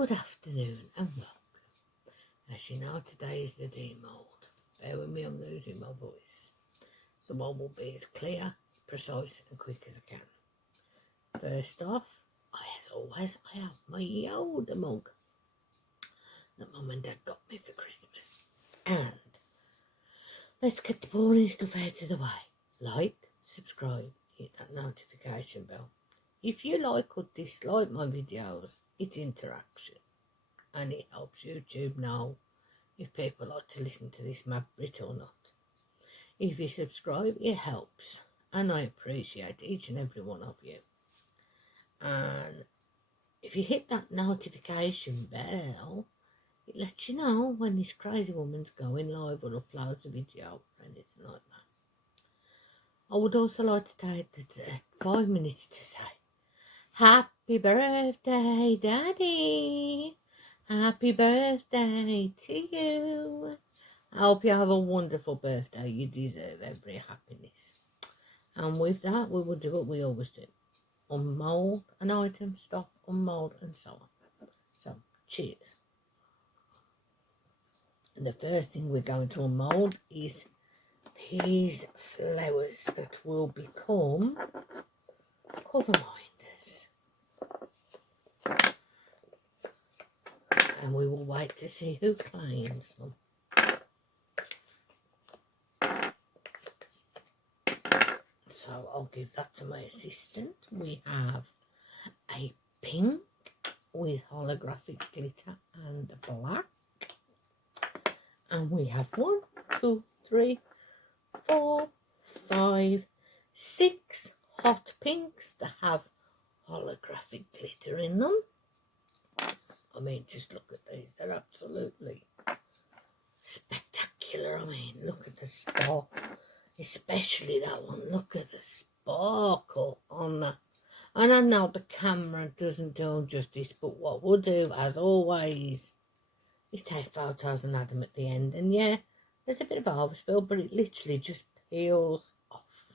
Good afternoon and welcome. As you know, today is the demould. Bear with me, I'm losing my voice. So I will be as clear, precise and quick as I can. First off, as always, I have my Yoda mug that Mum and Dad got me for Christmas. And let's get the boring stuff out of the way. Like, subscribe, hit that notification bell. If you like or dislike my videos, it's interaction. And it helps YouTube know if people like to listen to this mad Brit or not. If you subscribe, it helps, and I appreciate each and every one of you. And if you hit that notification bell, it lets you know when this crazy woman's going live or uploads a video or anything like that. I would also like to take the 5 minutes to say, happy birthday, Daddy! Happy birthday to you. I hope you have a wonderful birthday. You deserve every happiness. And with that, we will do what we always do. Unmould an item, stop, unmould, and so on. So, cheers. And the first thing we're going to unmould is these flowers that will become cover minders. And we will wait to see who claims them. So I'll give that to my assistant. We have a pink with holographic glitter and black. And we have 1, 2, 3, 4, 5, 6 hot pinks that have holographic glitter in them. I mean, just look at these. They're absolutely spectacular. I mean, look at the sparkle. Especially that one. Look at the sparkle on that. And I know the camera doesn't do them justice, but what we'll do, as always, is take photos and add them at the end. And yeah, there's a bit of a overspill, but it literally just peels off.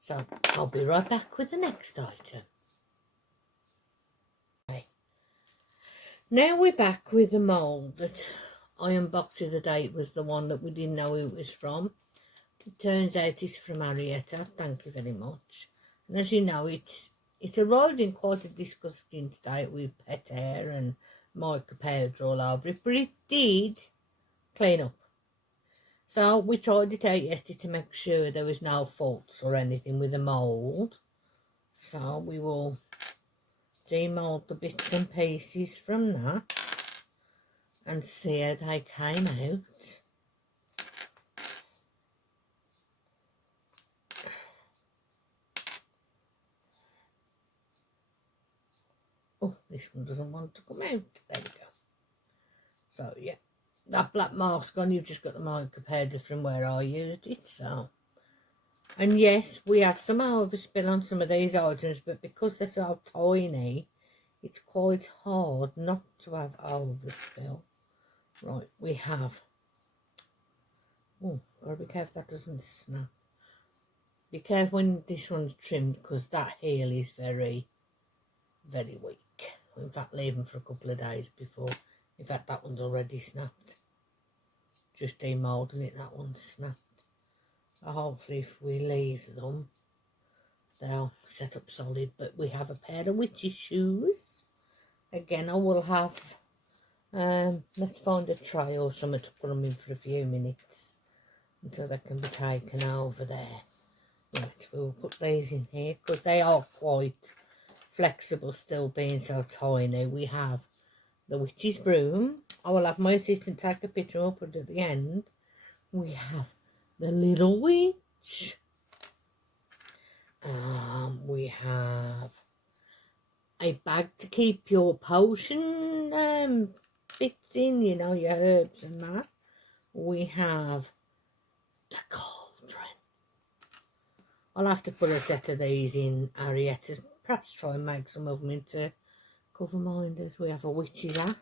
So I'll be right back with the next item. Okay. Now we're back with the mould that I unboxed the other day. It was the one that we didn't know who it was from. It turns out it's from Arietta. Thank you very much. And as you know, it's arrived in quite a disgusting state with pet hair and mica powder all over it, but it did clean up. So we tried it out yesterday to make sure there was no faults or anything with the mould. So we will demould the bits and pieces from that and see how they came out. Oh, this one doesn't want to come out. There we go. So, yeah. That black mask on, you've just got the mica powder from where I used it. So, and yes, we have some overspill on some of these items, but because they're so tiny, it's quite hard not to have overspill. Right, we have... Oh, gotta be careful that doesn't snap. Be careful when this one's trimmed, because that heel is very, very weak. In fact, leave them for a couple of days before. In fact, that one's already snapped. Just demoulding it, that one's snapped. So hopefully if we leave them, they'll set up solid. But we have a pair of witch's shoes. Again, I will have, let's find a tray or something to put them in for a few minutes until they can be taken over there. Right, we'll put these in here because they are quite flexible, still being so tiny. We have the witch's broom. I will have my assistant take a picture and I'll put it at the end. We have the little witch. We have a bag to keep your potion bits in, you know, your herbs and that. We have the cauldron. I'll have to put a set of these in Arietta's. Perhaps try and make some of them into cover minders. We have a witch's hat.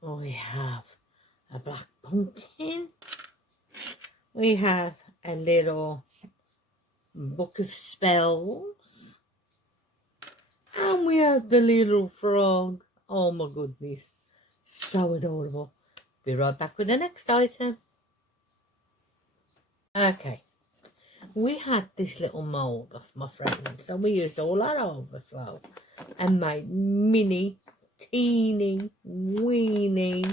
We have a black pumpkin. We have a little book of spells. And we have the little frog. Oh my goodness. So adorable. Be right back with the next item. Okay. We had this little mould off my friend. So we used all our overflow and made mini, teeny, weeny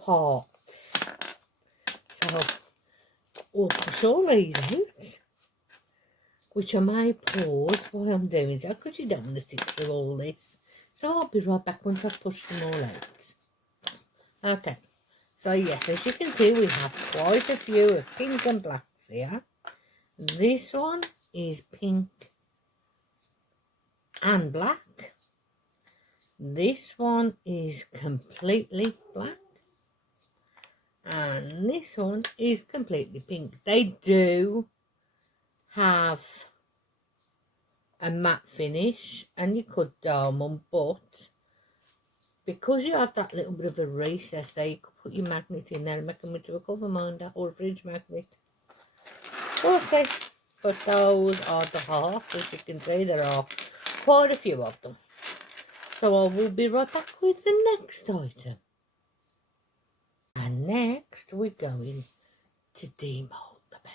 hearts. So we'll push all these out, which I may pause while I'm doing so because you don't want to sit through all this. So I'll be right back once I've pushed them all out. Okay, so yes, as you can see, we have quite a few of pink and blacks here. This one is pink and black. This one is completely black. And this one is completely pink. They do have a matte finish and you could dome them, but because you have that little bit of a recess there, you could put your magnet in there and make them into a cover minder or a fridge magnet. We'll see. But those are the hearts. As you can see, there are quite a few of them. So I will be right back with the next item. And next we're going to demold the bear.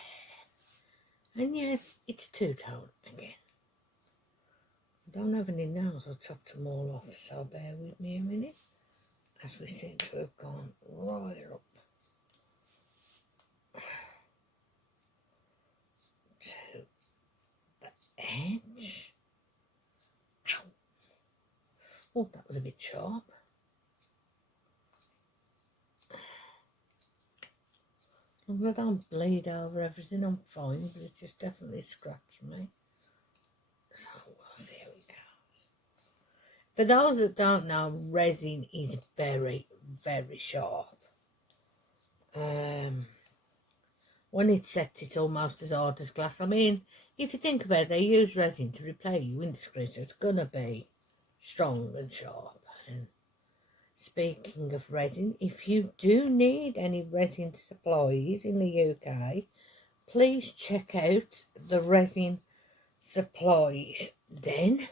And yes, it's two-tone again. I don't have any nails, I chopped them all off, so bear with me a minute, as we seem to have gone right up to the edge. Ow. Oh, that was a bit sharp. As long as I don't bleed over everything, I'm fine, but it just definitely scratched me. So we'll see how it goes. For those that don't know, resin is very, very sharp. When it's set, it's almost as hard as glass. I mean, if you think about it, they use resin to replay your windscreen, so it's going to be strong and sharp. And speaking of resin, if you do need any resin supplies in the UK, please check out the Resin Supplies Den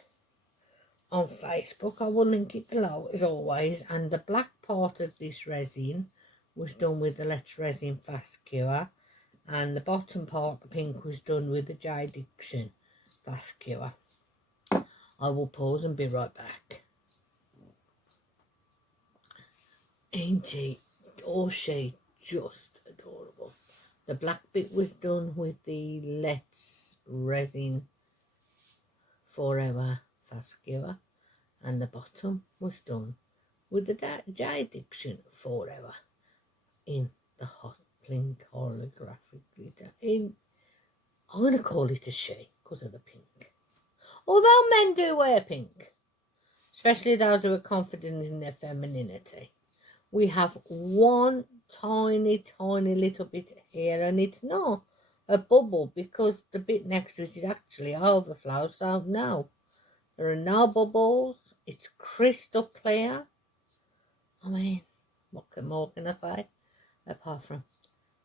on Facebook. I will link it below as always. And the black part of this resin was done with the Let's Resin Fast Cure, and the bottom part, the pink, was done with the J Diction Fast Cure. I will pause and be right back. Ain't he or she just adorable? The black bit was done with the Let's Resin Forever Fast Cure, and the bottom was done with the J Diction Forever in the hot pink holographic glitter. I'm going to call it a she because of the pink. Although men do wear pink, especially those who are confident in their femininity. We have one tiny little bit here, and it's not a bubble because the bit next to it is actually overflow. So no, there are no bubbles. It's crystal clear. I mean, what more can I say apart from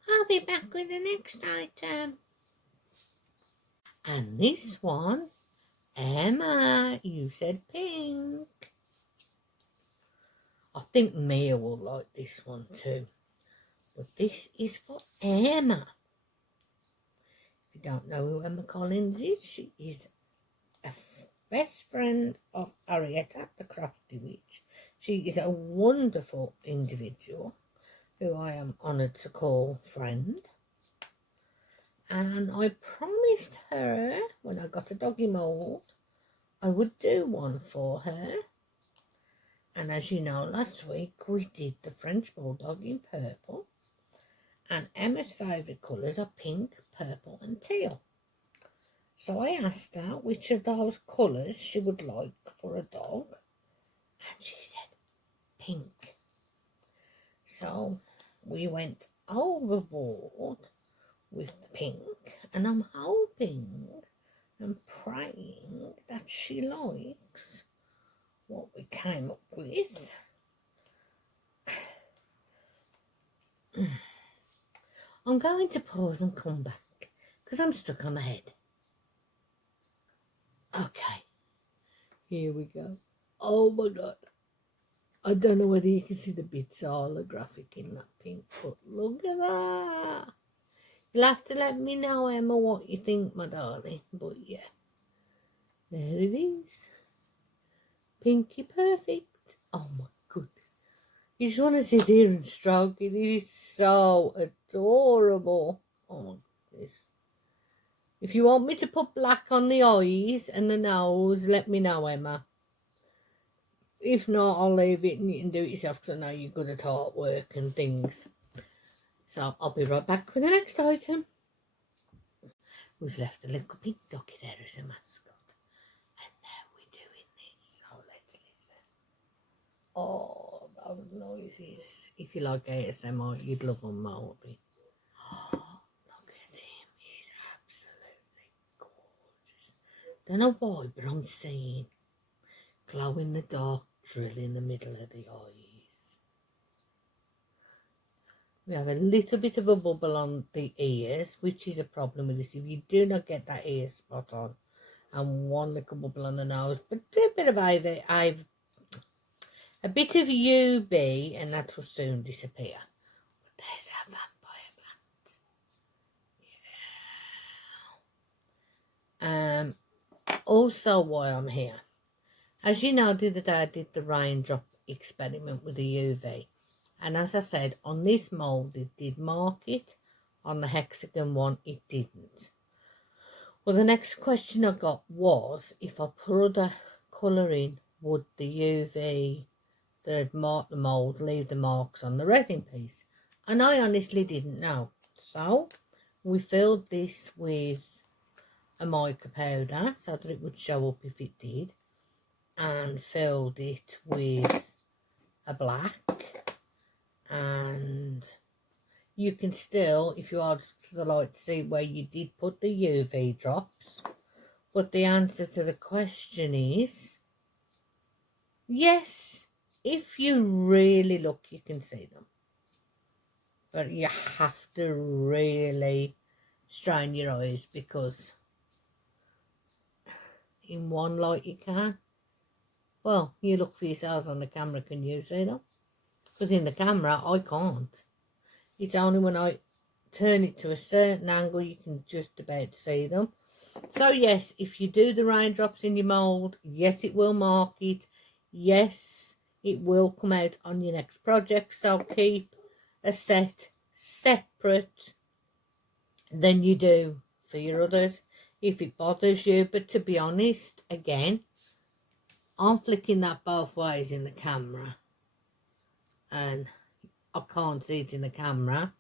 I'll be back with the next item. And this one, Emma, you said pink. I think Mia will like this one too. But this is for Emma. If you don't know who Emma Collins is, she is a best friend of Arietta, the Crafty Witch. She is a wonderful individual who I am honoured to call friend. And I promised her when I got a doggy mould I would do one for her. And as you know, last week we did the French Bulldog in purple. And Emma's favourite colours are pink, purple and teal. So I asked her which of those colours she would like for a dog. And she said pink. So we went overboard with the pink, and I'm hoping and praying that she likes what we came up with. I'm going to pause and come back because I'm stuck on my head. Okay, Here we go. Oh my god. I don't know whether you can see the bits holographic in that pink, but look at that. You'll have to let me know, Emma, what you think, my darling. But yeah, there it is. Pinky perfect. Oh my goodness. You just want to sit here and stroke it. It is so adorable. Oh my goodness. If you want me to put black on the eyes and the nose, let me know, Emma. If not, I'll leave it and you can do it yourself because I know you're good at artwork and things. So I'll be right back with the next item. We've left the little pink ducky there as a mascot. And now we're doing this. So let's listen. Oh, those noises. If you like ASMR, you'd love them, Moldy. Oh, look at him. He's absolutely gorgeous. Don't know why, but I'm seeing glow in the dark drill in the middle of the eyes. We have a little bit of a bubble on the ears, which is a problem with this. If you do not get that ear spot on, and one little bubble on the nose, but do a bit of a bit of UV, and that will soon disappear. But there's our vampire bat. Also, why I'm here, as you know, the other day I did the raindrop experiment with the UV. And as I said, on this mould, it did mark it. On the hexagon one, it didn't. Well, the next question I got was, if I put a colour in, would the UV that had marked the mould leave the marks on the resin piece? And I honestly didn't know. So, we filled this with a mica powder so that it would show up if it did. And filled it with a black. And you can still, if you are to the light, see where you did put the UV drops. But the answer to the question is yes. If you really look, you can see them. But you have to really strain your eyes, because in one light you can. Well, you look for yourselves on the camera, can you see them? Because in the camera, I can't. It's only when I turn it to a certain angle you can just about see them. So yes, if you do the raindrops in your mould, yes, it will mark it. Yes, it will come out on your next project. So keep a set separate than you do for your others if it bothers you. But to be honest, again, I'm flicking that both ways in the camera. And I can't see it in the camera,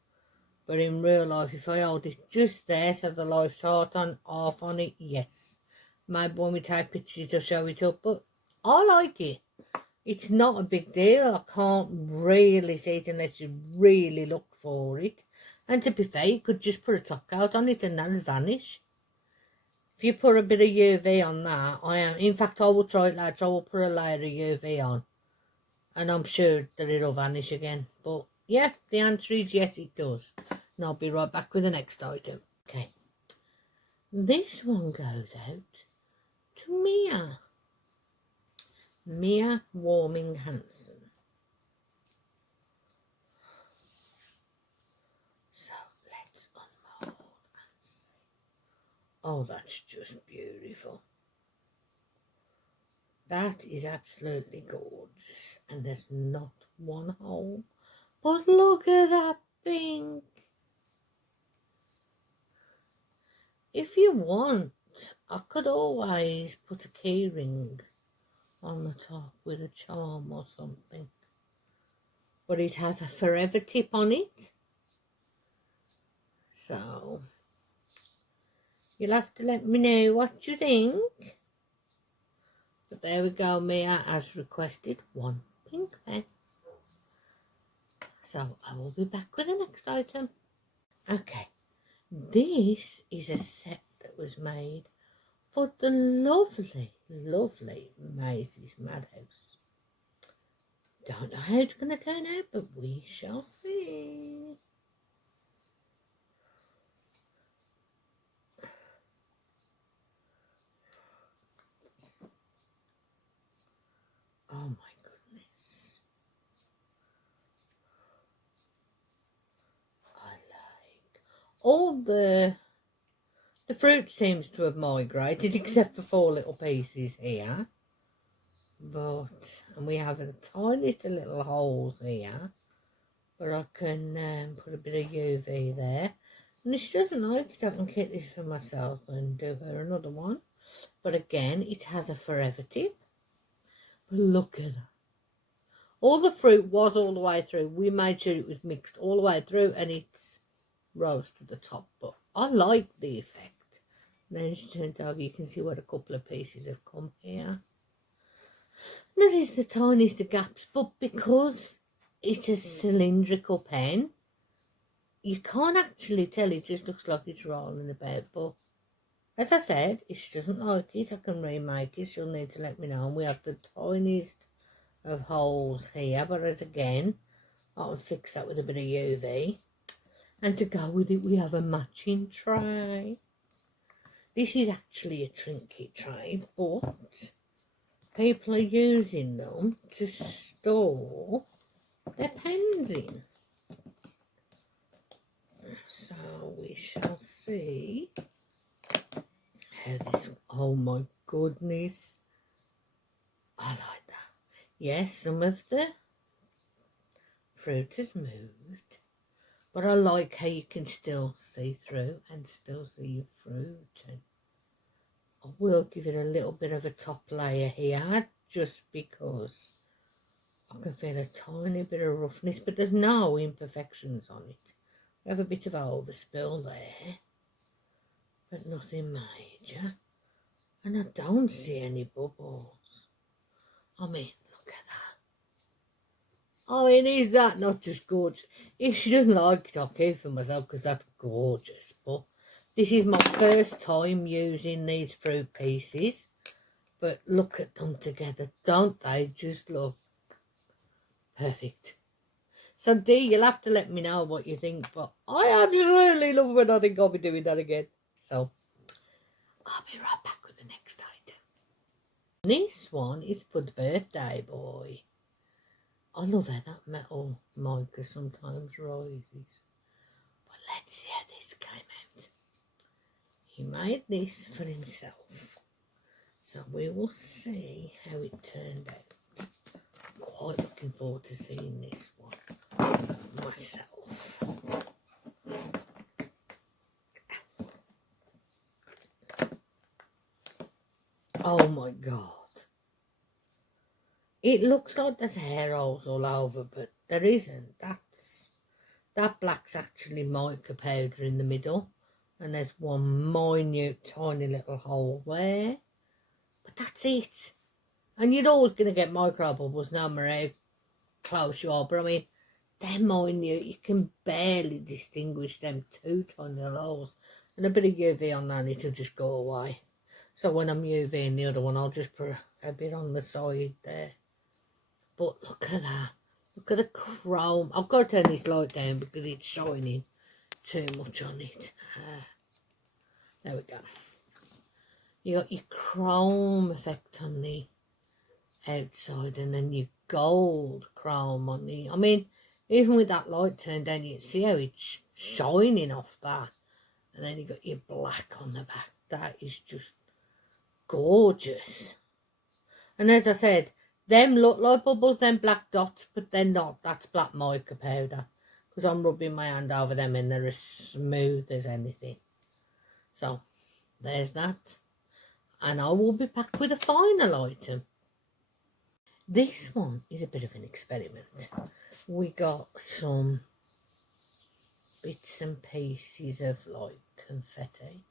but in real life, if I hold it just there so the light's off on it, yes. Maybe when we take pictures to show it up, but I like it. It's not a big deal. I can't really see it unless you really look for it. And to be fair, you could just put a top coat on it and that'll vanish. If you put a bit of UV on that, in fact, I will try it later. I will put a layer of UV on, and I'm sure that it'll vanish again. But yeah, the answer is yes, it does. And I'll be right back with the next item. Okay. This one goes out to Mia. Mia Warming Hansen. So let's unmold and see. Oh, that's just beautiful. That is absolutely gorgeous. And there's not one hole. But look at that pink. If you want, I could always put a key ring on the top with a charm or something. But it has a forever tip on it. So, you'll have to let me know what you think. But there we go, Mia has requested one pink pen. So, I will be back with the next item. Okay, this is a set that was made for the lovely, lovely Maisie's Madhouse. Don't know how it's going to turn out, but we shall see. all the fruit seems to have migrated except for 4 little pieces here. And we have the tiniest little holes here, but I can put a bit of UV there. And if she doesn't like it, I can keep this for myself and do her another one. But again, it has a forever tip. But look at that. All the fruit was all the way through. We made sure it was mixed all the way through, and it's rose to the top. But I like the effect. And then as you turn it over, you can see what a couple of pieces have come here. There is the tiniest of gaps, but because it's a cylindrical pen, you can't actually tell. It just looks like it's rolling about. But as I said, if she doesn't like it, I can remake it. She'll need to let me know. And we have the tiniest of holes here, but as again, I can fix that with a bit of UV. And to go with it, we have a matching tray. This is actually a trinket tray, but people are using them to store their pens in. So we shall see how this, oh my goodness, I like that. Yes, some of the fruit has moved, but I like how you can still see through and still see your fruit. And I will give it a little bit of a top layer here, just because I can feel a tiny bit of roughness, but there's no imperfections on it. We have a bit of overspill there, but nothing major. And I don't see any bubbles. I mean, look at that. I mean, is that not just gorgeous? If she doesn't like it, I'll keep it for myself because that's gorgeous. But this is my first time using these fruit pieces. But look at them together. Don't they just look perfect? So, Dee, you'll have to let me know what you think. But I absolutely love it. I think I'll be doing that again. So, I'll be right back with the next item. This one is for the birthday boy. I love how that metal mica sometimes rises. But let's see how this came out. He made this for himself. So we will see how it turned out. I'm quite looking forward to seeing this one myself. Oh my God. It looks like there's hair holes all over, but there isn't. That black's actually mica powder in the middle. And there's one minute, tiny little hole there. But that's it. And you're always going to get micro bubbles no matter how close you are. But I mean, they're minute. You can barely distinguish them 2 tiny little holes. And a bit of UV on that, it'll just go away. So when I'm UVing the other one, I'll just put a bit on the side there. But look at that. Look at the chrome. I've got to turn this light down because it's shining too much on it. There we go. You got your chrome effect on the outside and then your gold chrome on the... I mean, even with that light turned down, you can see how it's shining off that. And then you got your black on the back. That is just gorgeous. And as I said, them look like bubbles, them black dots, but they're not. That's black mica powder. Because I'm rubbing my hand over them and they're as smooth as anything. So, there's that. And I will be back with a final item. This one is a bit of an experiment. We got some bits and pieces of like confetti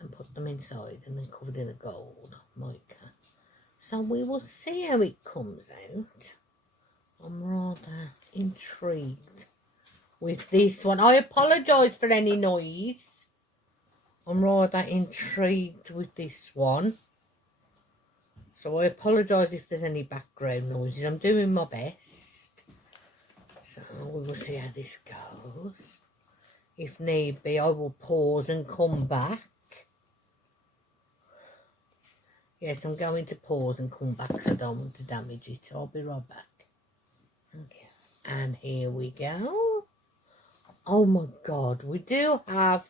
and put them inside and then covered in a gold mica. So we will see how it comes out. I'm rather intrigued with this one. I apologise for any noise. I'm rather intrigued with this one. So I apologise if there's any background noises. I'm doing my best. So we will see how this goes. If need be, I will pause and come back. Yes, I'm going to pause and come back because I don't want to damage it. I'll be right back. Okay. And here we go. Oh my God, we do have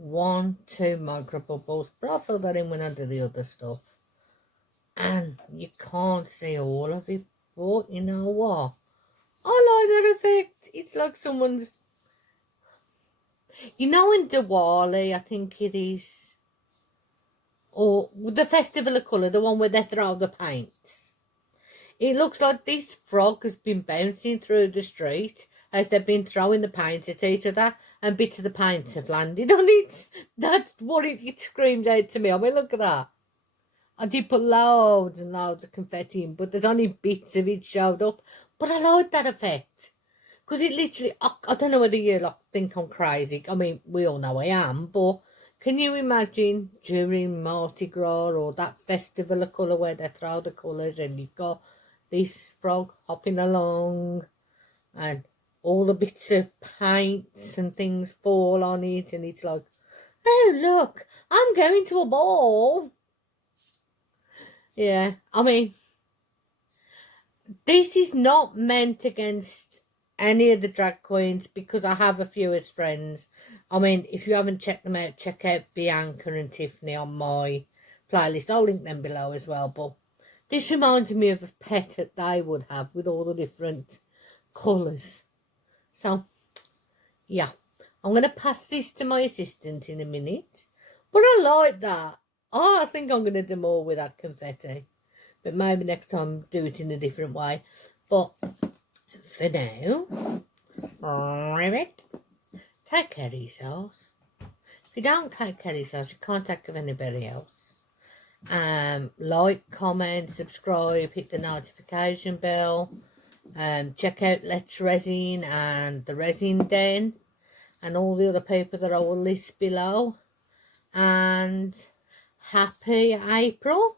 1, 2 micro bubbles, but I fill that in when I do the other stuff. And you can't see all of it, but you know what? I like that effect. It's like someone's, you know, in Diwali, I think it is, or the Festival of Colour, the one where they throw the paints. It looks like this frog has been bouncing through the street as they've been throwing the paints at each other, and bits of the paints have landed on it. That's what it screams out to me. I mean, look at that. I did put loads and loads of confetti in, but there's only bits of it showed up. But I like that effect. Because it literally, I don't know whether you like think I'm crazy. I mean, we all know I am, but can you imagine during Mardi Gras or that Festival of Colour where they throw the colours and you've got this frog hopping along and all the bits of paints and things fall on it, and it's like, oh look, I'm going to a ball. Yeah, I mean, this is not meant against any of the drag queens because I have a few as friends. I mean, if you haven't checked them out, check out Bianca and Tiffany on my playlist. I'll link them below as well. But this reminds me of a pet that they would have with all the different colours. So, yeah, I'm going to pass this to my assistant in a minute. But I like that. Oh, I think I'm going to do more with that confetti. But maybe next time do it in a different way. But for now, ribbit, take care of yourselves. If you don't take care of yourselves, you can't take care of anybody else. Like, comment, subscribe, hit the notification bell. Check out Let's Resin and the Resin Den and all the other people that I will list below. And happy April.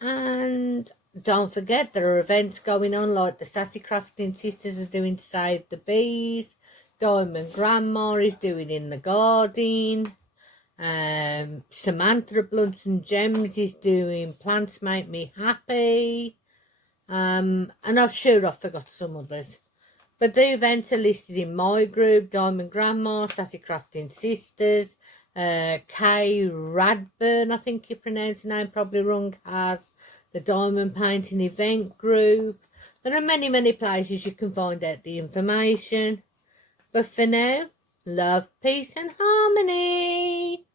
And don't forget, there are events going on like the Sassy Crafting Sisters are doing to Save the Bees. Diamond Grandma is doing In the Garden. Samantha Blunts and Gems is doing Plants Make Me Happy. And I've forgot some others. But the events are listed in my group, Diamond Grandma, Sassy Crafting Sisters, Kay Radburn, I think you pronounce the name probably wrong, has the Diamond Painting Event group. There are many, many places you can find out the information. But for now, love, peace and harmony.